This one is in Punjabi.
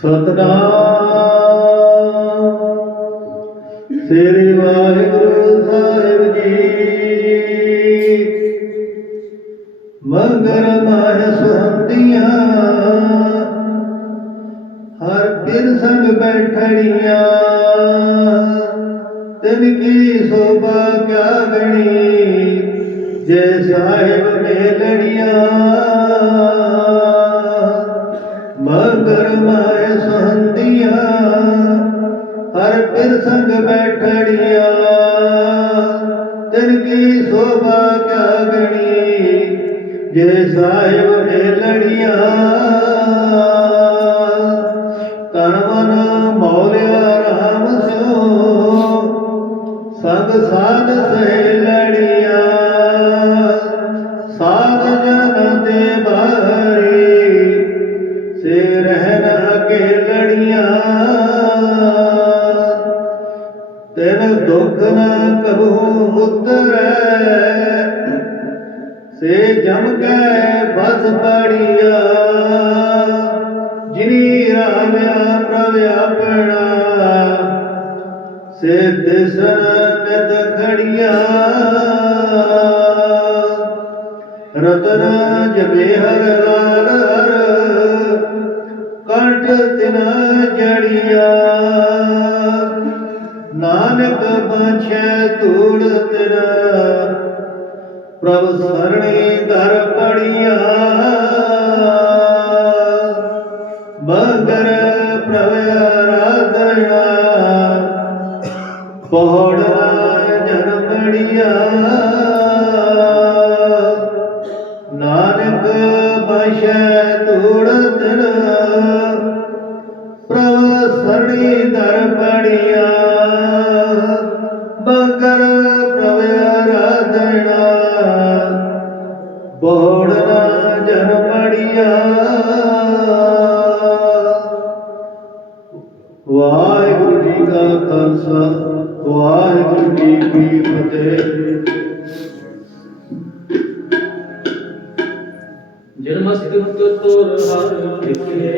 ਸਤਨਾਮ। ਸ੍ਰੀ ਵਾਹਿਗੁਰੂ ਸਾਹਿਬ ਜੀ। ਮੰਗਲ ਮਾਹਿ ਸੁਹੰਦੀਆਂ। ਹਰ ਬਿਨ ਸੰਗ ਬੈਠੜੀਆਂ ਤਿਨ ਕੀ ਸੋਭਾ ਕਿਆ ਗਣੀ। ਜੇ ਸਾਹਿਬ ਮੇਲੜੀਆਂ ਹਰ ਬਿਨ ਸੰਗ ਬੈਠੜੀਆਂ ਤਿਨ ਕੀ ਸੋਭਾ ਕਿਆ ਗਣੀ ਜੇ ਸਾਹਿਬ ਮੇਲੜੀਆਂ ਜਮ ਕੇ ਬਸ ਪੜੀਆ, ਜਿਨੀ ਰਾਮਿਆ ਪ੍ਰਭ ਆਪਣਾ। ਸੇ ਦਿਸਨ ਨਿਤ ਰਤਨ ਜਵੇ ਹਰ ਲਾਲ ਹਰ, ਕੰਠ ਤਿਨ ਜੜੀਆਂ। ਨਾਨਕ ਬਾਛੈ ਧੂੜ ਤਿਨ ਪ੍ਰਭ ਸਰਣੀ ਧਰ ਪੜੀਆਂ। ਮਗਰ ਪ੍ਰਭ ਆਰਾਧਨਾ। ਪੌੜ ਜਨ ਪੜਿਆ ਨਾਨਕ ਬਸ਼ੈ ਧੂੜ ਤਿਨ ਪ੍ਰਭ ਸਰਣੀ ਦਰ ਪੜੀਆਂ। ਵਾਹਿਗੁਰੂ ਜੀ ਕਾ ਖਾਲਸਾ ਵਾਹਿਗੁਰੂ ਜੀ ਕੀ ਫਤਿਹ। ਜਨਮ ਸਿਧ ਮੁਕਤ ਹਰ ਲਿਖੇ।